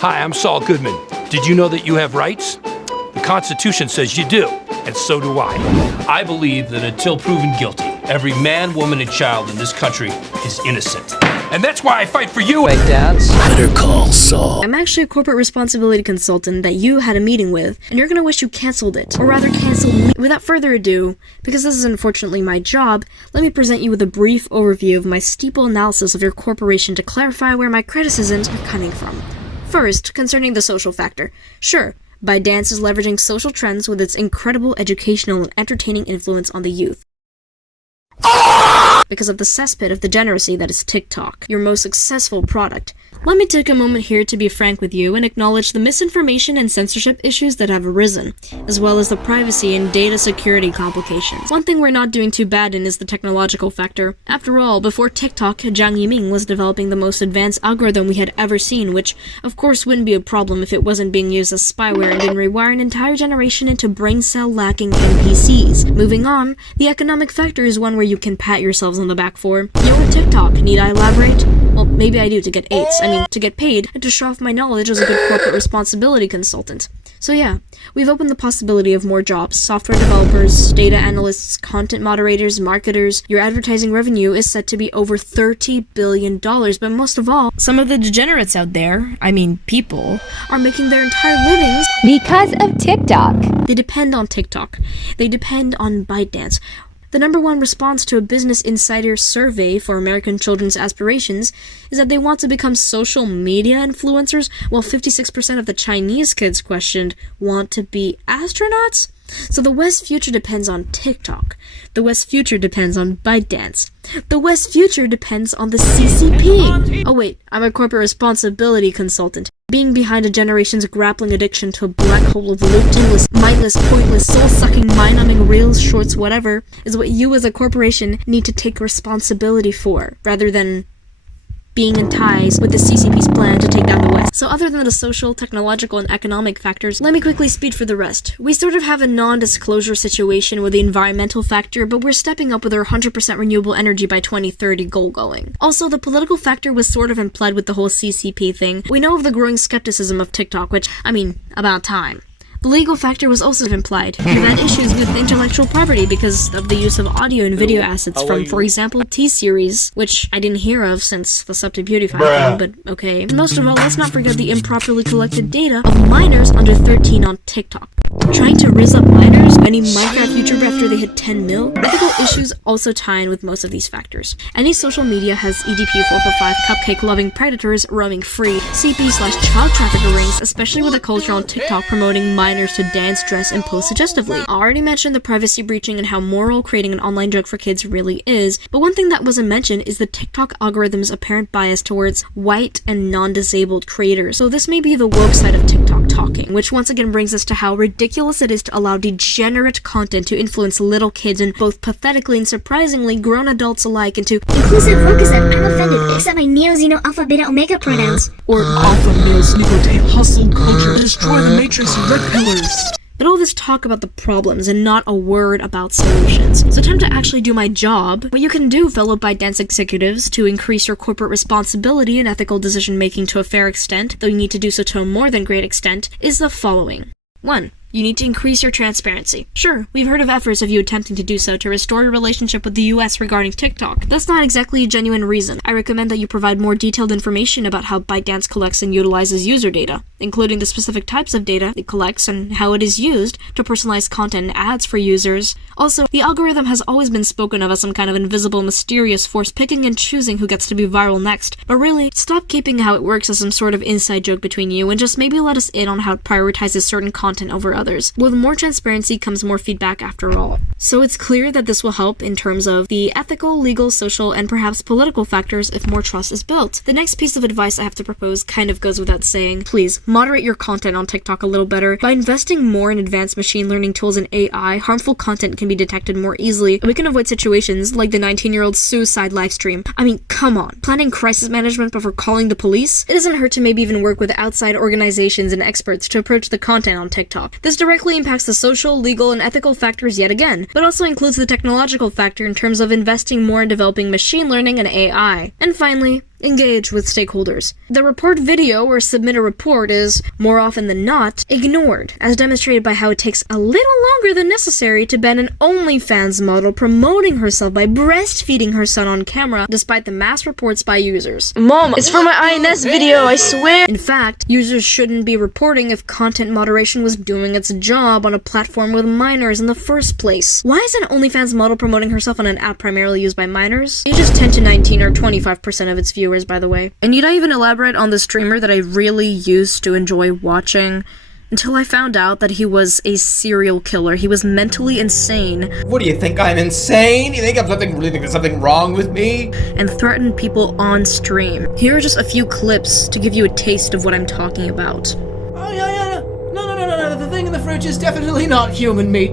Hi, I'm Saul Goodman. Did you know that you have rights? The Constitution says you do, and so do I. I believe that until proven guilty, every man, woman, and child in this country is innocent. And that's why I fight for you. Better call Saul. I'm actually a corporate responsibility consultant that you had a meeting with, and you're gonna wish you canceled it. Or rather, canceled me. Without further ado, because this is unfortunately my job, let me present you with a brief overview of my steeple analysis of your corporation to clarify where my criticisms are coming from. First, concerning the social factor. Sure, ByteDance is leveraging social trends with its incredible educational and entertaining influence on the youth. Because of the cesspit of degeneracy that is TikTok, your most successful product. Let me take a moment here to be frank with you and acknowledge the misinformation and censorship issues that have arisen, as well as the privacy and data security complications. One thing we're not doing too bad in is the technological factor. After all, before TikTok, Zhang Yiming was developing the most advanced algorithm we had ever seen, which of course wouldn't be a problem if it wasn't being used as spyware and didn't rewire an entire generation into brain cell lacking NPCs. Moving on, the economic factor is one where you can pat yourselves on the back for. Yo, TikTok, need I elaborate? Well, maybe I do to get to get paid, and to show off my knowledge as a good corporate responsibility consultant. So yeah, we've opened the possibility of more jobs, software developers, data analysts, content moderators, marketers. Your advertising revenue is set to be over $30 billion, but most of all, some of the degenerates out there, people, are making their entire livings because of TikTok. They depend on TikTok. They depend on ByteDance. The #1 response to a Business Insider survey for American children's aspirations is that they want to become social media influencers, while 56% of the Chinese kids questioned want to be astronauts. So the West's future depends on TikTok. The West's future depends on ByteDance. The West's future depends on the CCP. Oh wait, I'm a corporate responsibility consultant. Being behind a generation's grappling addiction to a black hole of looped-in, mindless, pointless, soul-sucking, mind-numbing reels, shorts, whatever, is what you as a corporation need to take responsibility for, rather than being in ties with the CCP's plan to take down the West. So other than the social, technological, and economic factors, let me quickly speed for the rest. We sort of have a non-disclosure situation with the environmental factor, but we're stepping up with our 100% renewable energy by 2030 goal going. Also, the political factor was sort of implied with the whole CCP thing. We know of the growing skepticism of TikTok, which, about time. The legal factor was also implied. We've had issues with intellectual property because of the use of audio and video assets from, for example, T-Series, which I didn't hear of since the Sub to Beautify thing, but okay. And most of all, let's not forget the improperly collected data of minors under 13 on TikTok. Trying to rizz up minors, any Minecraft YouTuber after they hit 10 mil? Ethical issues also tie in with most of these factors. Any social media has EDP445 cupcake-loving predators roaming free, CP/child trafficker rings, especially with a culture on TikTok promoting minors to dance, dress, and pose suggestively. I already mentioned the privacy breaching and how moral creating an online joke for kids really is, but one thing that wasn't mentioned is the TikTok algorithm's apparent bias towards white and non-disabled creators. So this may be the woke side of TikTok talking, which once again brings us to how ridiculous it is to allow degenerate content to influence little kids and both pathetically and surprisingly grown adults alike into inclusive wokeism. I'm offended. Accept my neo, xeno, alpha, beta, omega pronouns. Or alpha males nicotine hustle culture, destroy the matrix red pillars. But all this talk about the problems and not a word about solutions. So time to actually do my job. What you can do, fellow ByteDance executives, to increase your corporate responsibility and ethical decision-making to a fair extent, though you need to do so to a more than great extent, is the following. 1. You need to increase your transparency. Sure, we've heard of efforts of you attempting to do so to restore your relationship with the US regarding TikTok. That's not exactly a genuine reason. I recommend that you provide more detailed information about how ByteDance collects and utilizes user data, including the specific types of data it collects and how it is used to personalize content and ads for users. Also, the algorithm has always been spoken of as some kind of invisible, mysterious force picking and choosing who gets to be viral next. But really, stop keeping how it works as some sort of inside joke between you and just maybe let us in on how it prioritizes certain content over others. With more transparency comes more feedback after all. So it's clear that this will help in terms of the ethical, legal, social, and perhaps political factors if more trust is built. The next piece of advice I have to propose kind of goes without saying. Please, moderate your content on TikTok a little better. By investing more in advanced machine learning tools and AI, harmful content can be detected more easily, and we can avoid situations like the 19-year-old suicide livestream. Come on. Planning crisis management before calling the police? It doesn't hurt to maybe even work with outside organizations and experts to approach the content on TikTok. This directly impacts the social, legal, and ethical factors yet again, but also includes the technological factor in terms of investing more in developing machine learning and AI. And finally, engage with stakeholders. The report video or submit a report is, more often than not, ignored, as demonstrated by how it takes a little longer than necessary to ban an OnlyFans model promoting herself by breastfeeding her son on camera, despite the mass reports by users. Mom, it's for my INS video, I swear! In fact, users shouldn't be reporting if content moderation was doing its job on a platform with minors in the first place. Why is an OnlyFans model promoting herself on an app primarily used by minors? Ages 10 to 19 are 25% of its viewers, by the way. And need I even elaborate on the streamer that I really used to enjoy watching? Until I found out that he was a serial killer. He was mentally insane. What do you think, I'm insane? You think there's something wrong with me? And threatened people on stream. Here are just a few clips to give you a taste of what I'm talking about. Oh, yeah. No. The thing in the fridge is definitely not human meat.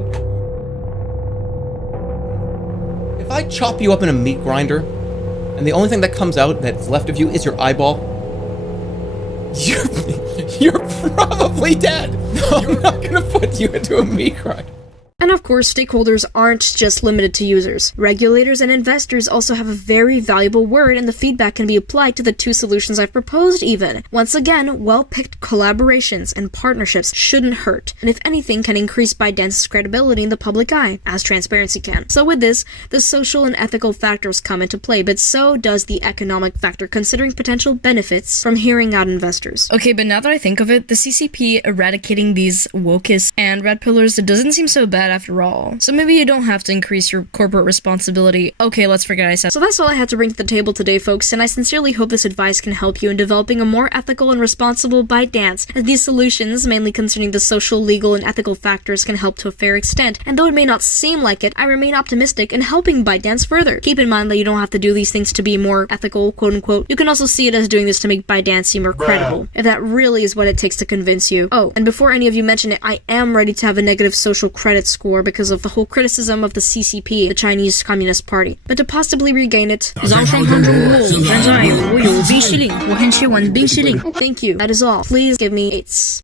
If I chop you up in a meat grinder, and the only thing that comes out that's left of you is your eyeball, you're probably dead. I'm not gonna put you into a meat grinder. And of course, stakeholders aren't just limited to users. Regulators and investors also have a very valuable word, and the feedback can be applied to the two solutions I've proposed even. Once again, well-picked collaborations and partnerships shouldn't hurt, and if anything can increase ByteDance's credibility in the public eye, as transparency can. So with this, the social and ethical factors come into play, but so does the economic factor, considering potential benefits from hearing out investors. Okay, but now that I think of it, the CCP eradicating these wokest and red pillars, it doesn't seem so bad after all. So maybe you don't have to increase your corporate responsibility. Okay, let's forget I said. So that's all I had to bring to the table today, folks, and I sincerely hope this advice can help you in developing a more ethical and responsible ByteDance, as these solutions, mainly concerning the social, legal, and ethical factors, can help to a fair extent. And though it may not seem like it, I remain optimistic in helping ByteDance further. Keep in mind that you don't have to do these things to be more ethical, quote unquote. You can also see it as doing this to make ByteDance seem more credible, if that really is what it takes to convince you. Oh, and before any of you mention it, I am ready to have a negative social credit score because of the whole criticism of the CCP, the Chinese Communist Party. But to possibly regain it, thank you. That is all. Please give me 8s.